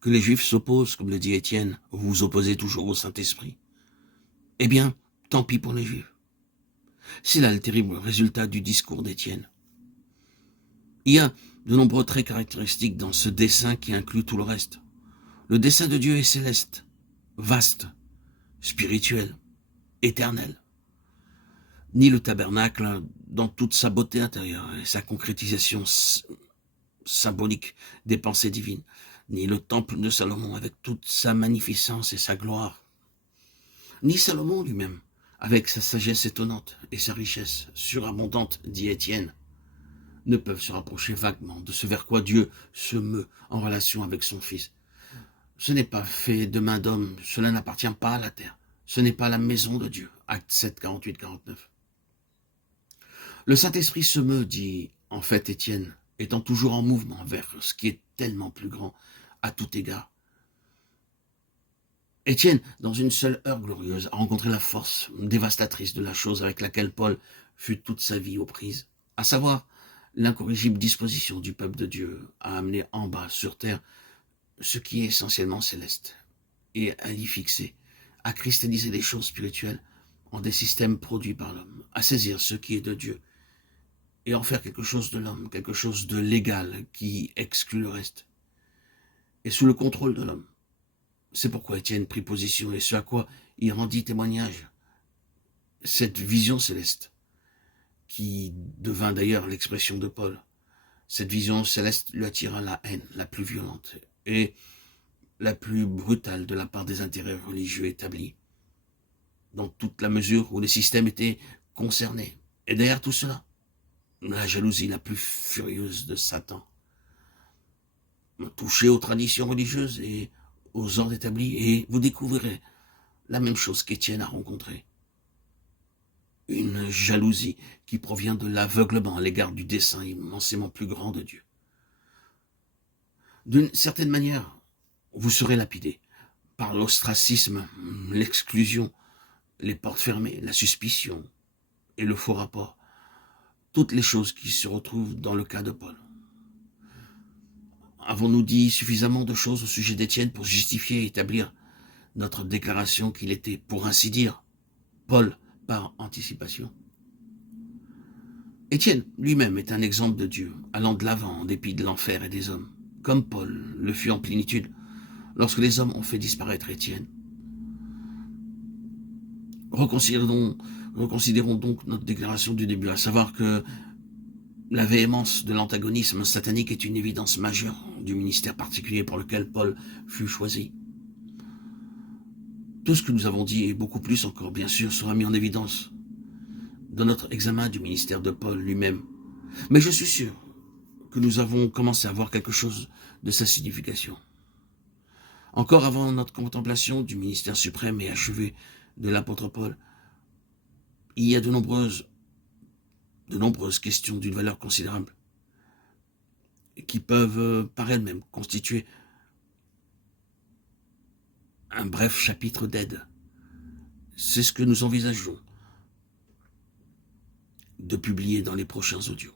que les Juifs s'opposent, comme le dit Étienne, vous vous opposez toujours au Saint-Esprit. Eh bien, tant pis pour les Juifs. C'est là le terrible résultat du discours d'Étienne. Il y a de nombreux traits caractéristiques dans ce dessein qui inclut tout le reste. Le dessein de Dieu est céleste, vaste, spirituel, éternel. Ni le tabernacle, dans toute sa beauté intérieure et sa concrétisation symbolique des pensées divines, ni le temple de Salomon avec toute sa magnificence et sa gloire, ni Salomon lui-même, avec sa sagesse étonnante et sa richesse surabondante, dit Étienne, ne peuvent se rapprocher vaguement de ce vers quoi Dieu se meut en relation avec son Fils. Ce n'est pas fait de main d'homme, cela n'appartient pas à la terre, ce n'est pas la maison de Dieu. Acte 7, 48-49. Le Saint-Esprit se meut, dit en fait Étienne, étant toujours en mouvement vers ce qui est tellement plus grand à tout égard. Étienne, dans une seule heure glorieuse, a rencontré la force dévastatrice de la chose avec laquelle Paul fut toute sa vie aux prises, à savoir l'incorrigible disposition du peuple de Dieu à amener en bas sur terre ce qui est essentiellement céleste et à l'y fixer, à cristalliser les choses spirituelles en des systèmes produits par l'homme, à saisir ce qui est de Dieu et en faire quelque chose de l'homme, quelque chose de légal qui exclut le reste, et sous le contrôle de l'homme. C'est pourquoi Étienne prit position et ce à quoi il rendit témoignage. Cette vision céleste, qui devint d'ailleurs l'expression de Paul, cette vision céleste lui attira la haine la plus violente et la plus brutale de la part des intérêts religieux établis, dans toute la mesure où les systèmes étaient concernés. Et derrière tout cela, la jalousie la plus furieuse de Satan, touché aux traditions religieuses et aux ordres établis, et vous découvrirez la même chose qu'Étienne a rencontrée. Une jalousie qui provient de l'aveuglement à l'égard du dessein immensément plus grand de Dieu. D'une certaine manière, vous serez lapidé par l'ostracisme, l'exclusion, les portes fermées, la suspicion et le faux rapport. Toutes les choses qui se retrouvent dans le cas de Paul. Avons-nous dit suffisamment de choses au sujet d'Étienne pour justifier et établir notre déclaration qu'il était, pour ainsi dire, Paul par anticipation? Étienne lui-même est un exemple de Dieu, allant de l'avant en dépit de l'enfer et des hommes, comme Paul le fut en plénitude, lorsque les hommes ont fait disparaître Étienne. Reconsidérons donc notre déclaration du début, à savoir que la véhémence de l'antagonisme satanique est une évidence majeure du ministère particulier pour lequel Paul fut choisi. Tout ce que nous avons dit et beaucoup plus encore, bien sûr, sera mis en évidence dans notre examen du ministère de Paul lui-même. Mais je suis sûr que nous avons commencé à voir quelque chose de sa signification. Encore avant notre contemplation du ministère suprême et achevé de l'apôtre Paul, il y a de nombreuses questions d'une valeur considérable qui peuvent par elles-mêmes constituer un bref chapitre d'aide. C'est ce que nous envisageons de publier dans les prochains audios.